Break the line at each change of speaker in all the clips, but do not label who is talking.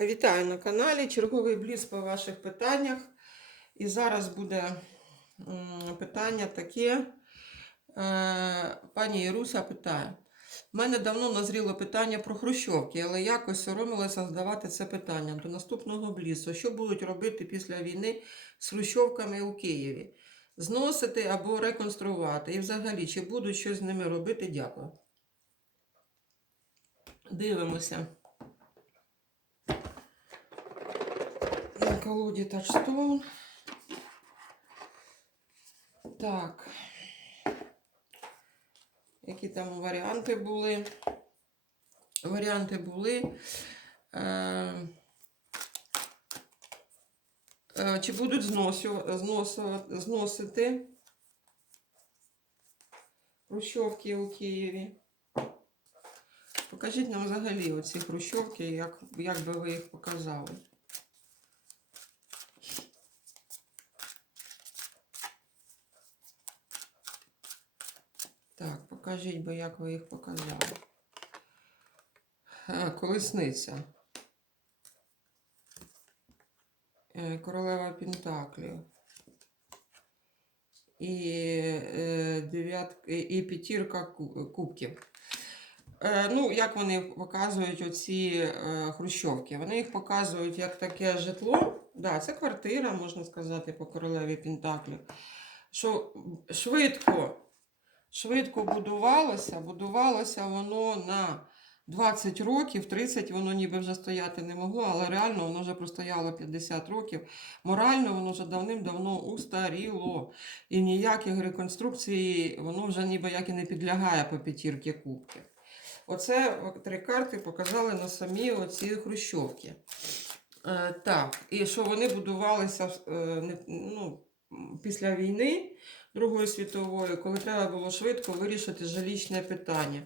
Вітаю на каналі. Черговий бліц по ваших питаннях. І зараз буде питання таке. Е, Пані Іруся питає. У мене давно назріло питання про хрущовки, але якось соромилася задавати це питання до наступного блісу. Що будуть робити після війни з хрущовками у Києві? Зносити або реконструювати? І взагалі, чи будуть щось з ними робити? Дякую. Дивимося. На колоді Touchstone. Так. Які там варіанти були? Варіанти були. Е, е, чи будуть зносити хрущовки у Києві? Покажіть нам взагалі оці хрущовки, як, як би ви їх показали. Так, покажіть би, як ви їх показали. Колесниця. Е, Королева Пентаклів. І, е, і- п'ятірка кубків. Е, ну, як вони показують оці е, хрущовки? Вони їх показують як таке житло. Да, це квартира, можна сказати, по королеві Пентаклів. Що швидко швидко будувалося, будувалося воно на 20 років, 30 воно ніби вже стояти не могло, але реально воно вже простояло 50 років. Морально воно вже давним-давно устаріло. І ніяких реконструкцій воно вже ніби як і не підлягає по п'ятірки кубків. Оце три карти показали на самі оці хрущовки. Е, так, і що вони будувалися е, ну, після війни. Другої світової, коли треба було швидко вирішити жилищне питання.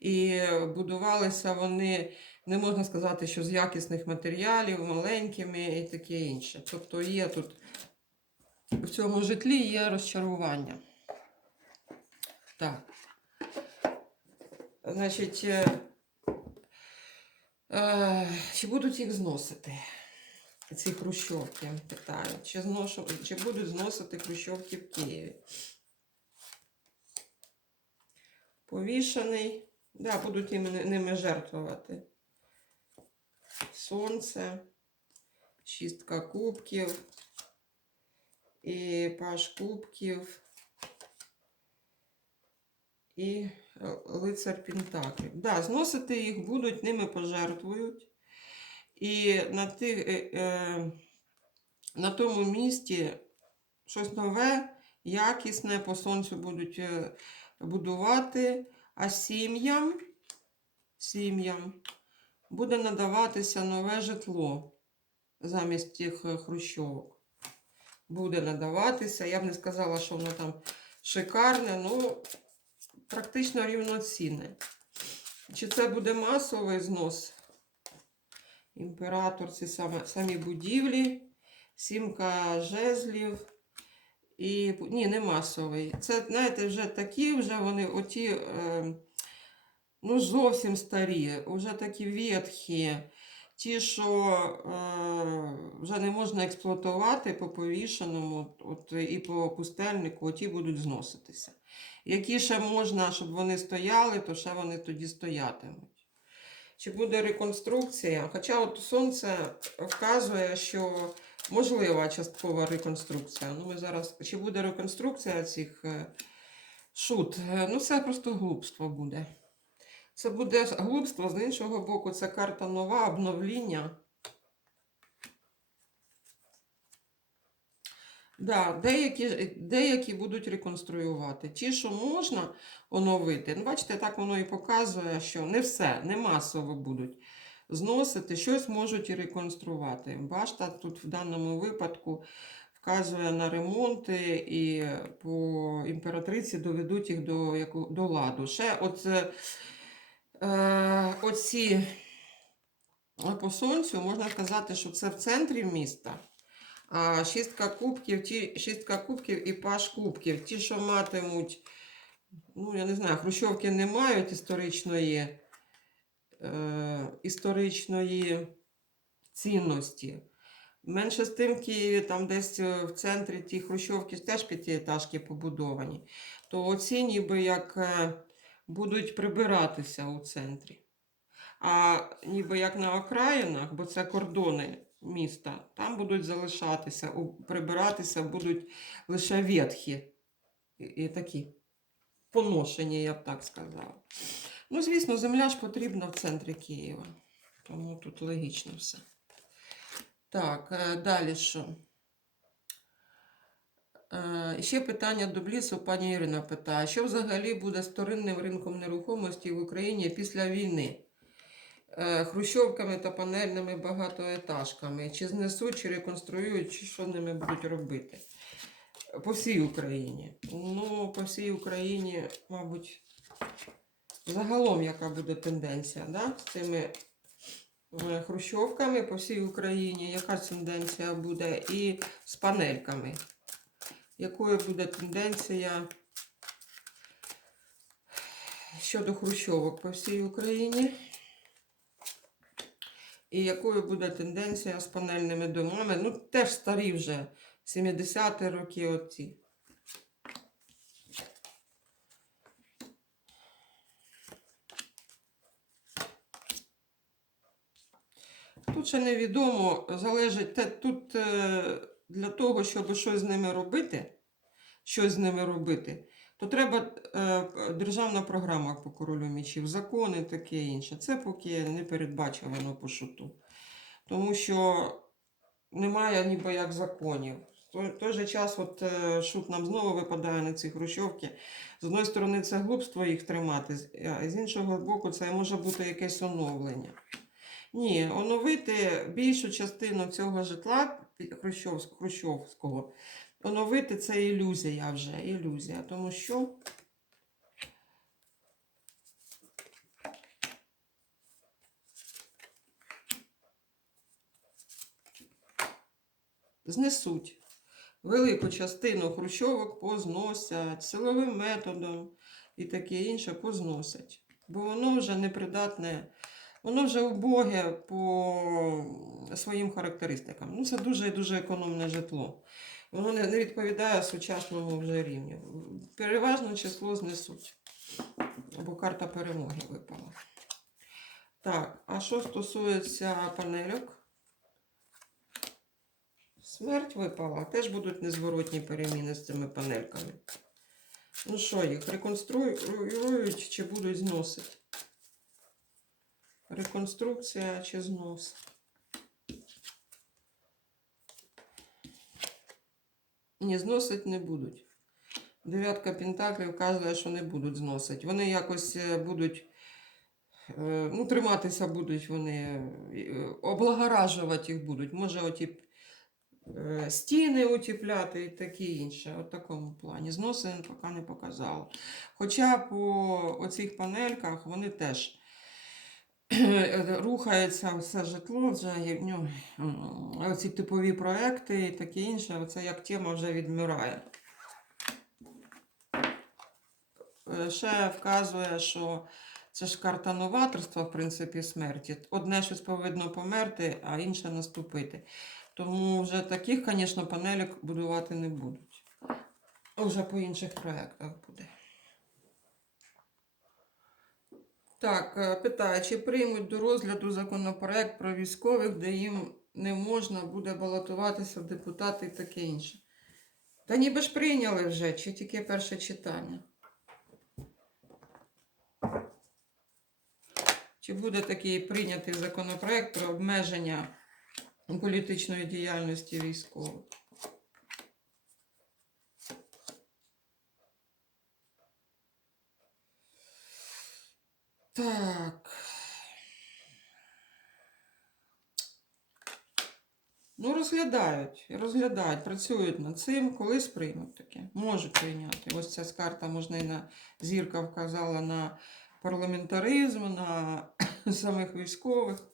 І будувалися вони, не можна сказати, що з якісних матеріалів, маленькими і таке інше. Тобто є тут в цьому житлі є розчарування. Так. Значить, е, е, чи будуть їх зносити? Ці хрущовки питають. Чи, зношу, чи будуть зносити хрущовки в Києві? Повішаний. Да, будуть ними, жертвувати. Сонце, шістка кубків і паш кубків. І е, лицар Пентаклів. Да, зносити їх будуть, ними пожертвують. І на, тих, е, е, на тому місці щось нове, якісне по сонцю будуть е, будувати, а сім'ям, сім'ям буде надаватися нове житло замість тих е, хрущовок. Буде надаватися. Я б не сказала, що воно там шикарне, ну практично рівноцінне. Чи це буде масовий знос? Імператор це саме, самі будівлі, сімка жезлів. І, ні, не масовий. Це, знаєте, вже такі, вже вони оті, е, ну, зовсім старі, вже такі ветхі. Ті, що е, вже не можна експлуатувати по повішеному от, і по пустельнику, ті будуть зноситися. Які ще можна, щоб вони стояли, то ще вони тоді стоятимуть. Чи буде реконструкція? Хоча от сонце вказує, що можлива часткова реконструкція. Ну, ми зараз... Чи буде реконструкція цих е, шут? Е, Ну, це просто глупство буде. Це буде глупство, з іншого боку, це карта нова, обновління. Да, деякі, деякі будуть реконструювати. Ті, що можна оновити, ну, бачите, так воно і показує, що не все, не масово будуть зносити, щось можуть і реконструювати. Башта тут в даному випадку вказує на ремонти і по імператриці доведуть їх до, до ладу. Ще оце, е, оці е, по сонцю можна сказати, що це в центрі міста. Шістка кубків, ті, шістка кубків і паш кубків. Ті, що матимуть, ну, я не знаю, хрущовки не мають історичної, е, історичної цінності. Менше з тим Києві, там десь е, в центрі ті хрущовки теж п'ятиетажки побудовані, то оці ніби як е, будуть прибиратися у центрі. А ніби як на окраїнах, бо це кордони міста, там будуть залишатися, прибиратися будуть лише ветхі і, такі поношені, я б так сказала. Ну, звісно, земля ж потрібна в центрі Києва. Тому тут логічно все. Так, е, далі що? Е, Ще питання до Блісу. Пані Ірина питає, що взагалі буде з ринком нерухомості в Україні після війни? Е, Хрущовками та панельними багатоетажками. Чи знесуть, чи реконструюють, чи що з ними будуть робити? По всій Україні. Ну, по всій Україні, мабуть, загалом яка буде тенденція, да? з цими е, хрущовками по всій Україні, яка тенденція буде, і з панельками. Якою буде тенденція щодо хрущовок по всій Україні? І якою буде тенденція з панельними домами? Ну, теж старі вже 70-ті роки оці. Тут ще невідомо, залежить те, тут е, для того, щоб щось з ними робити, щось з ними робити, то треба е, державна програма по королю мічів, закони таке інше. Це поки не передбачено по шуту. Тому що немає ніби як законів. В той, же час, от е, шут нам знову випадає на ці хрущовки. З одної сторони, це глупство їх тримати, а з іншого боку, це може бути якесь оновлення. Ні, оновити більшу частину цього житла хрущовськ- хрущовського, оновити це ілюзія вже, ілюзія. Тому що знесуть. Велику частину хрущовок позносять силовим методом і таке інше позносять. Бо воно вже непридатне, воно вже убоге по своїм характеристикам. Ну, це дуже і дуже економне житло. Воно не, відповідає сучасному вже рівню. Переважне число знесуть. Бо карта перемоги випала. Так, а що стосується панельок? Смерть випала, теж будуть незворотні переміни з цими панельками. Ну що, їх реконструюють чи будуть зносити? Реконструкція чи знос? Ні, зносить не будуть. Дев'ятка пентаклів вказує, що не будуть зносити. Вони якось е, будуть, е, ну, триматися будуть вони, е, облагоражувати їх будуть. Може, оті стіни утіпляти і таке інше. От такому плані. Зноси поки не показало. Хоча по оцих панельках вони теж рухається все житло, вже ну, оці типові проекти і таке інше, це як тема вже відмирає. Е, Ще вказує, що це ж карта новаторства, в принципі, смерті. Одне щось повинно померти, а інше наступити. Тому вже таких, звісно, панелек будувати не будуть. Вже по інших проєктах буде. Так, е, питає, чи приймуть до розгляду законопроект про військових, де їм не можна буде балотуватися в депутати і таке інше. Та ніби ж прийняли вже, чи тільки перше читання. Чи буде такий прийнятий законопроект про обмеження політичної діяльності військових? Так. Ну, розглядають, розглядають, працюють над цим, колись приймуть таке. Можуть прийняти. Ось ця карта можна і зірка вказала на парламентаризм, на самих військових.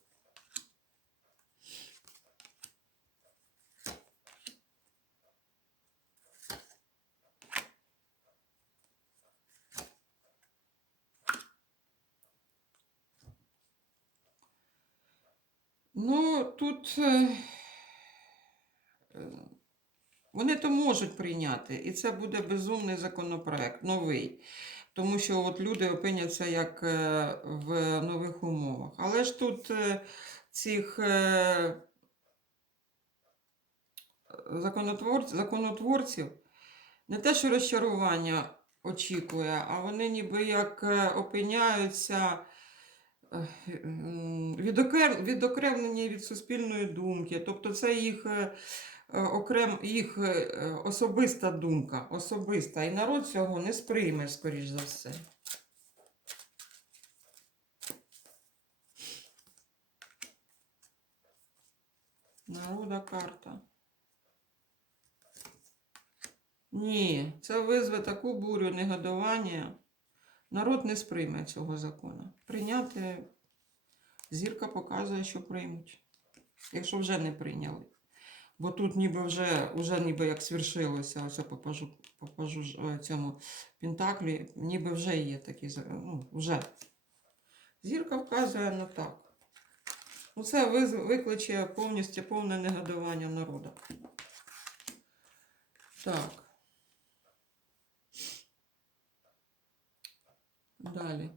Ну, тут е, е, вони то можуть прийняти, і це буде безумний законопроект, новий. Тому що от люди опиняться як е, в нових умовах. Але ж тут цих е, законотвор, законотворців не те, що розчарування очікує, а вони ніби як опиняються відокремлені від суспільної думки. Тобто це їх, е, е, окрем, їх е, е, особиста думка, особиста. І народ цього не сприйме, скоріш за все. Народа карта. Ні, це визве таку бурю негодування. Народ не сприйме цього закону. Прийняти зірка показує, що приймуть. Якщо вже не прийняли. Бо тут ніби вже, вже ніби як свершилося, оце попажу, попажу е, цьому Пентаклі, ніби вже є такі, ну, вже. Зірка вказує на так. Ну, це викличе повністю повне негодування народу. Так. Далі.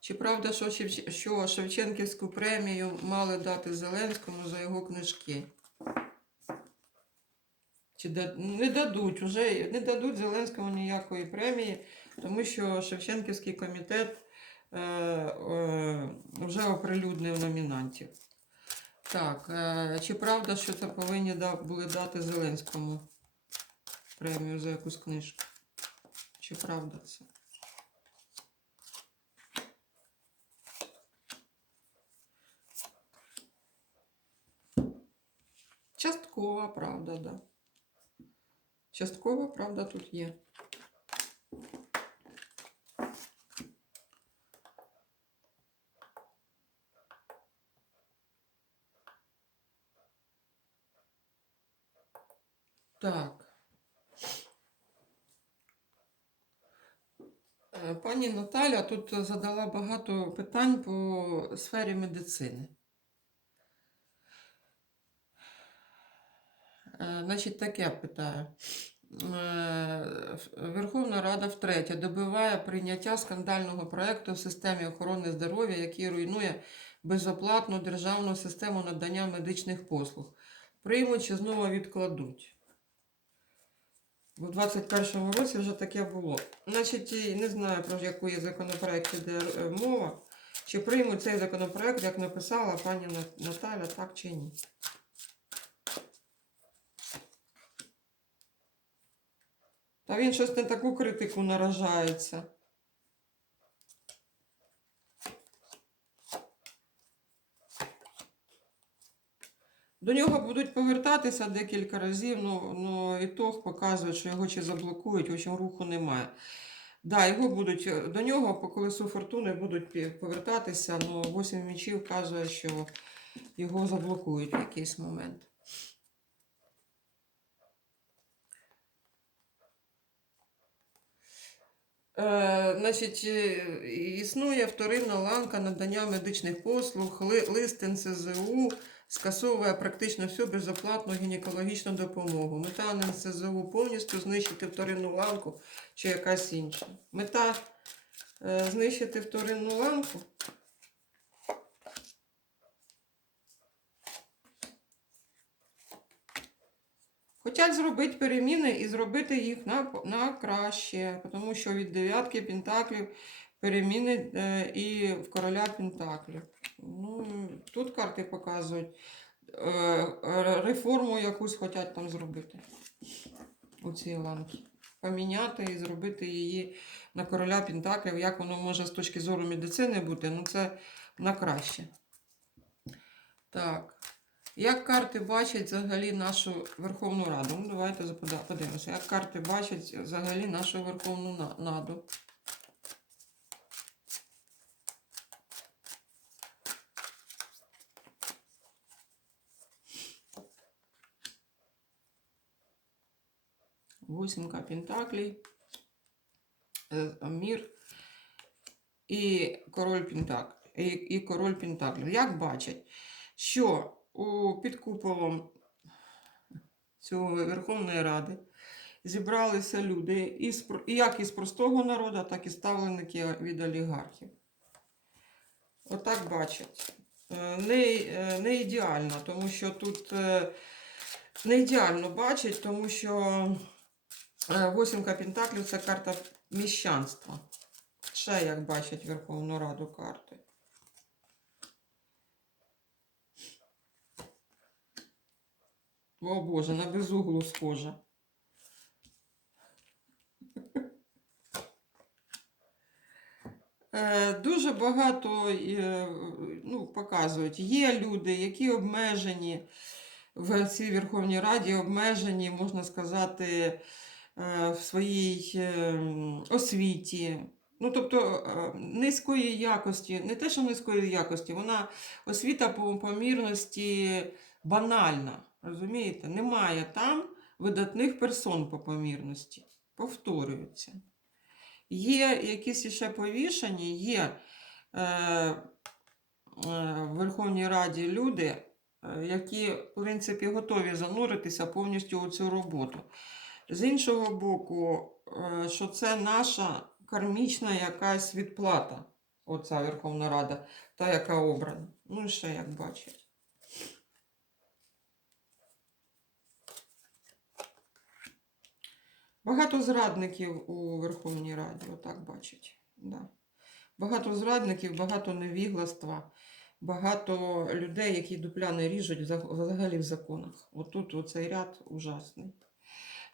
Чи правда, що, Шевченківську премію мали дати Зеленському за його книжки? Чи не дадуть, уже не дадуть Зеленському ніякої премії, тому що Шевченківський комітет е, е, вже оприлюднив номінантів. Так, е, чи правда, що це повинні були дати Зеленському премію за якусь книжку? Чи правда це? Часткова правда, да. Часткова правда тут є. Так. Пані Наталя тут задала багато питань по сфері медицини. Е, Значить, таке питаю. Е, Верховна Рада втретє добиває прийняття скандального проекту в системі охорони здоров'я, який руйнує безоплатну державну систему надання медичних послуг. Приймуть чи знову відкладуть. У 21-му році вже таке було. Значить, не знаю, про який законопроект іде е, мова. Чи приймуть цей законопроект, як написала пані Наталя, так чи ні. Та він щось на таку критику наражається. До нього будуть повертатися декілька разів, ну, ну ітог показує, що його чи заблокують, в руху немає. Да, його будуть, е, до нього по колесу фортуни будуть повертатися, але 8 мічів вказує, що його заблокують в якийсь момент. Е, значить, е, існує вторинна ланка надання медичних послуг, ли- лист НСЗУ скасовує практично всю безоплатну гінекологічну допомогу. Мета НСЗУ повністю знищити вторинну ланку чи якась інша. Мета е, знищити вторинну ланку. Хочуть зробити переміни і зробити їх на, на краще, тому що від дев'ятки пентаклів переміни е, і в короля пентаклів. Ну, тут карти показують е, е, реформу якусь хочуть там зробити у цій ланці. Поміняти і зробити її на короля пентаклів. Як воно може з точки зору медицини бути, ну це на краще. Так. Як карти бачать взагалі нашу Верховну Раду? Ну, давайте подивимося. Як карти бачать взагалі нашу Верховну Раду? Восімка Пентаклей, е, Мір і король Пентаклей. і, і король Пентаклів. Як бачать, що у, під куполом цього Верховної Ради зібралися люди із, як із простого народу, так і ставленики від олігархів. Отак бачать. Е, Не, е, не ідеально, тому що тут е, не ідеально бачать, тому що восімка пентаклів це карта міщанства. Ще як бачать Верховну Раду карти. О Боже, на безуглу схожа. Е, Дуже багато е, ну, показують. Є люди, які обмежені в цій Верховній Раді, обмежені, можна сказати, е, в своїй е, освіті. Ну, тобто е, низької якості, не те, що низької якості, вона освіта по помірності банальна. Розумієте? Немає там видатних персон по помірності. Повторюються. Є якісь ще повішані, є е, е, в Верховній Раді люди, е, які, в принципі, готові зануритися повністю у цю роботу. З іншого боку, е, що це наша кармічна якась відплата, оця Верховна Рада, та, яка обрана. Ну, і ще як бачать. Багато зрадників у Верховній Раді, отак бачать. Да. Багато зрадників, багато невігластва, багато людей, які дупля не ріжуть взагалі в законах. Отут оцей ряд ужасний.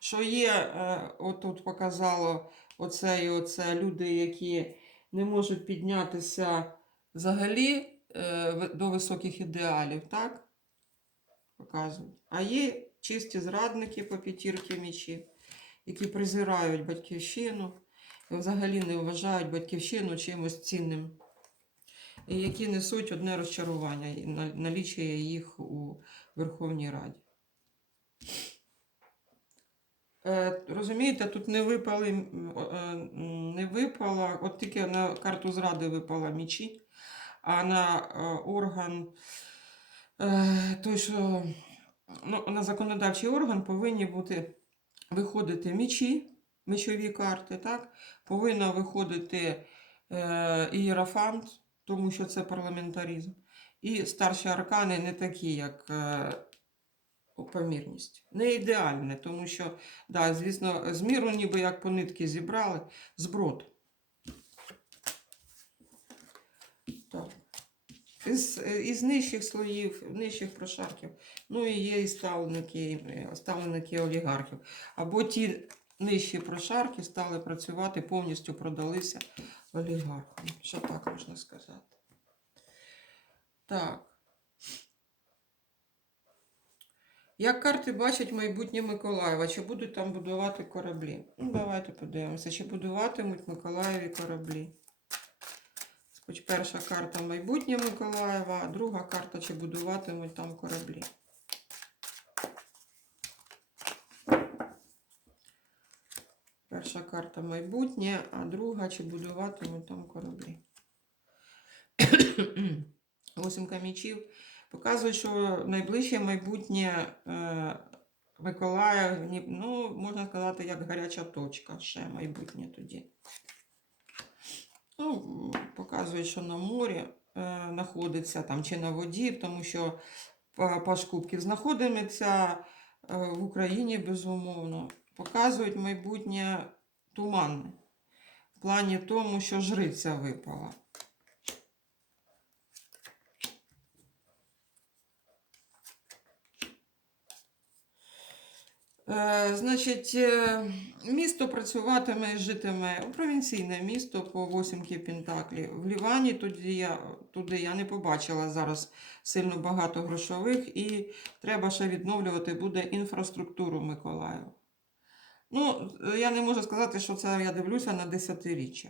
Що є, е, отут показало оце і оце люди, які не можуть піднятися взагалі е, до високих ідеалів, так? Показують. А є чисті зрадники по п'ятірки мечів які презирають батьківщину, і взагалі не вважають батьківщину чимось цінним, і які несуть одне розчарування і налічує їх у Верховній Раді. Е, розумієте, тут не випали, е, не випала, от тільки на карту зради випала мічі, а на е, орган, е, той, що ну, на законодавчий орган повинні бути виходити мічі, мечові карти, так? Повинна виходити е, ієрофант, тому що це парламентаризм. І старші аркани не такі, як е, помірність. Не ідеальне, тому що, да, звісно, з міру ніби як по нитки зібрали, зброд. Із, із нижчих слоїв, нижчих прошарків. Ну і є і ставленики, е, ставленики олігархів. Або ті нижчі прошарки стали працювати, повністю продалися олігархам. Що так можна сказати. Так. Як карти бачать майбутнє Миколаєва, чи будуть там будувати кораблі? Ну, давайте подивимося, чи будуватимуть Миколаєві кораблі. Хоч перша карта майбутнє Миколаєва, а друга карта, чи будуватимуть там кораблі. Перша карта майбутнє, а друга, чи будуватимуть там кораблі. Восімка мічів. Показує, що найближче майбутнє е, Миколаїв, ну, можна сказати, як гаряча точка, ще майбутнє тоді. Ну, м, показує, що на морі е, знаходиться там чи на воді, тому що па- Паш Кубків знаходиться е, в Україні, безумовно. Показують майбутнє туманне. В плані тому, що жриця випала. Е, Значить, е, місто працюватиме і житиме провінційне місто по восімки Пентаклі. В Лівані туди я, туди я не побачила зараз сильно багато грошових, і треба ще відновлювати буде інфраструктуру Миколаєва. Ну, е, я не можу сказати, що це я дивлюся на десятиріччя.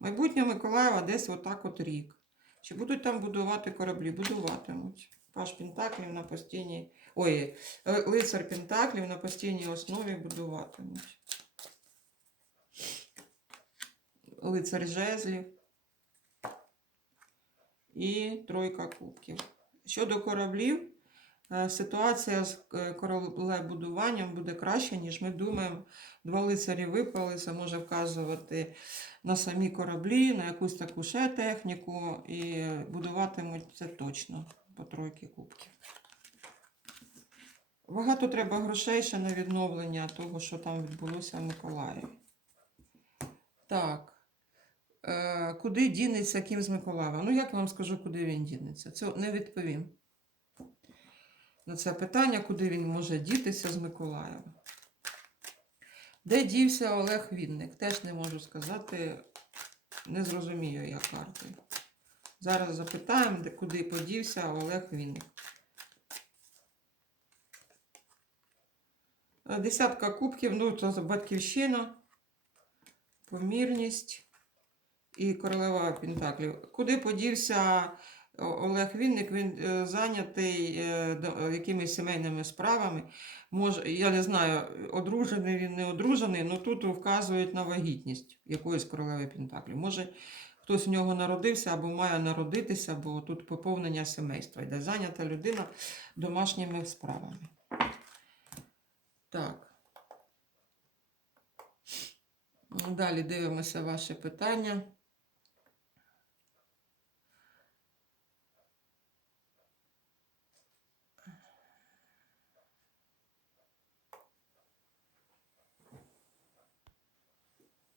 Майбутнє Миколаєва десь отак от рік. Чи будуть там будувати кораблі? Будуватимуть. Паш Пентаклів на постійній. Ой, лицар Пентаклів на постійній основі будуватимуть. Лицар жезлів. і тройка кубків. Щодо кораблів, е, ситуація з е, кораблебудуванням буде краще, ніж ми думаємо. Два лицарі випали, це може вказувати на самі кораблі, на якусь таку ще техніку, і будуватимуть це точно по тройки кубків. Багато треба грошей ще на відновлення того, що там відбулося в Миколаєві. Так. Е, куди дінеться Кім з Миколаєва? Ну, як я вам скажу, куди він дінеться? Це не відповім. На це питання, куди він може дітися з Миколаєва. Де дівся Олег Вінник? Теж не можу сказати, не зрозумію я карти. Зараз запитаємо, де, куди подівся Олег Вінник. Е, Десятка кубків, ну, це батьківщина, помірність і королева Пентаклів. Куди подівся Олег Вінник? Він е, зайнятий е, е, якимись сімейними справами. Може, я не знаю, одружений він не одружений, але тут вказують на вагітність якоїсь королеви Пентаклів. Може, хтось в нього народився або має народитися, бо тут поповнення сімейства йде. Зайнята людина домашніми справами. Так. Далі дивимося ваше питання.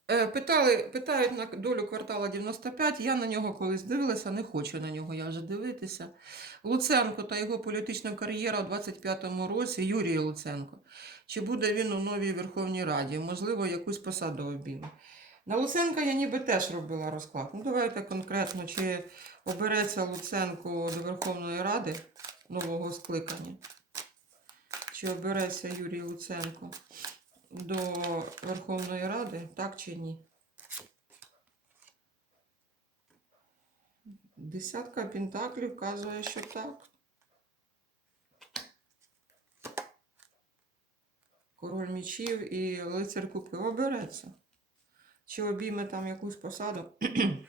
Питали, питають на долю квартала 95. Я на нього колись дивилася, не хочу на нього я вже дивитися. Луценко та його політична кар'єра у 25-му році, Юрій Луценко. Чи буде він у новій Верховній Раді? Можливо, якусь посаду обійме. На Луценка я ніби теж робила розклад. Ну, давайте конкретно, чи обереться Луценко до Верховної Ради нового скликання, чи обереться Юрій Луценко до Верховної Ради, так чи ні? Десятка пентаклів вказує, що так. Король мічів і лицар кубків обереться. Чи обійме там якусь посаду,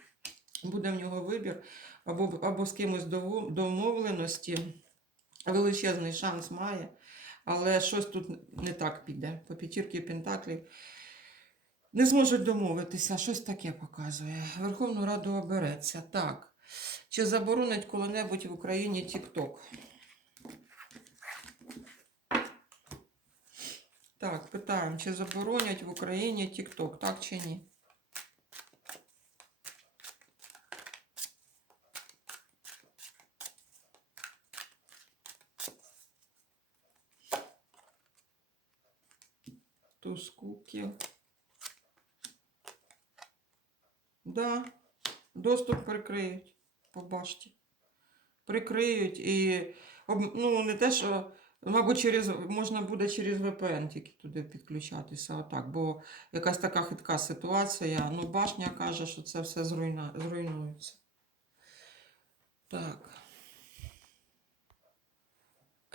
буде в нього вибір, або, або з кимось домовленості. Величезний шанс має, але щось тут не так піде. По п'ятірки пентаклів не зможуть домовитися, щось таке показує. Верховну Раду обереться. Так. Чи заборонять коли-небудь в Україні TikTok? Так, питаємо, чи заборонять в Україні TikTok, так чи ні? Туз кубків. Да, доступ прикриють, побачите. Прикриють і ну, не те, що, мабуть, через, можна буде через VPN тільки туди підключатися, отак, бо якась така хитка ситуація. Ну, башня каже, що це все зруйна, зруйнується. Так.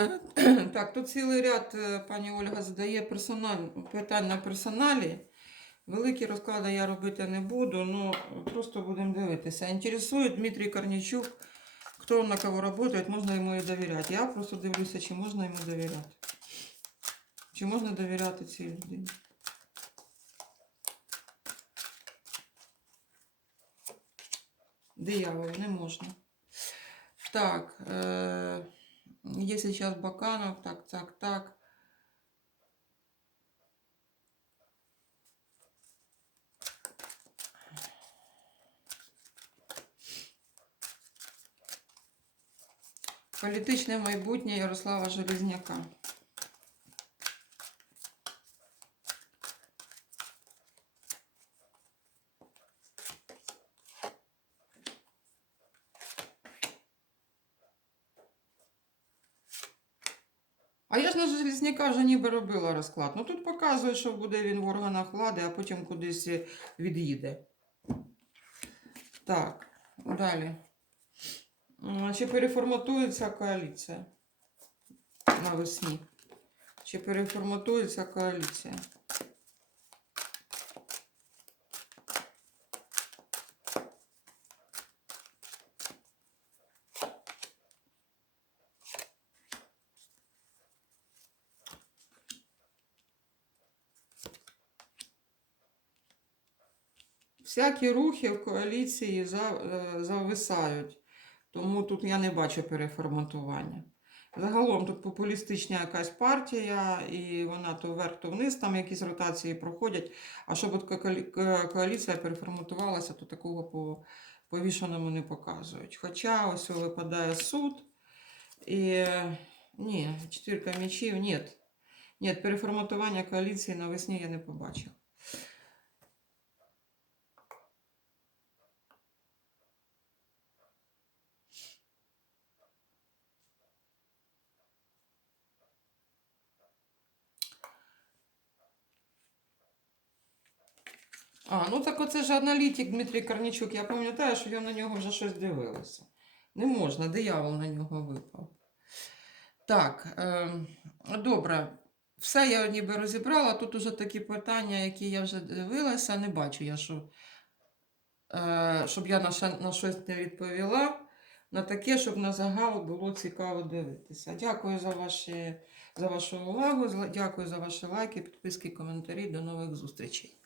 Е, Так, тут цілий ряд е, пані Ольга задає персональ... питань на персоналі. Великі розклади я робити не буду, ну просто будемо дивитися. Інтересує Дмитрій Корнічук, хто на кого працює, можна йому і довіряти. Я просто дивлюся, чи можна йому довіряти. Чи можна довіряти цій людині. Диявол, не можна. Так, э, є сейчас Баканов, так, так, так. Політичне майбутнє Ярослава Железняка. А я ж Железняка вже ніби робила розклад. Ну тут показує, що буде він в органах влади, а потім кудись від'їде. Так, далі. Чи переформатується коаліція навесні? Чи переформатується коаліція? Всякі рухи в коаліції е, зависають. Тому тут я не бачу переформатування. Загалом тут популістична якась партія, і вона то вверх, то вниз, там якісь ротації проходять. А щоб от коаліція переформатувалася, то такого по повішеному не показують. Хоча ось випадає суд. І ні, чотирка м'ячів, ні. Ні, переформатування коаліції навесні я не побачив. А, ну так оце ж аналітик Дмитрій Корнічук. Я пам'ятаю, що я на нього вже щось дивилася. Не можна, диявол на нього випав. Так, е, добре. Все я ніби розібрала. Тут уже такі питання, які я вже дивилася, не бачу я, що, е, щоб я на, на щось не відповіла. На таке, щоб на загал було цікаво дивитися. Дякую за, ваші, за вашу увагу, дякую за ваші лайки, підписки, коментарі. До нових зустрічей.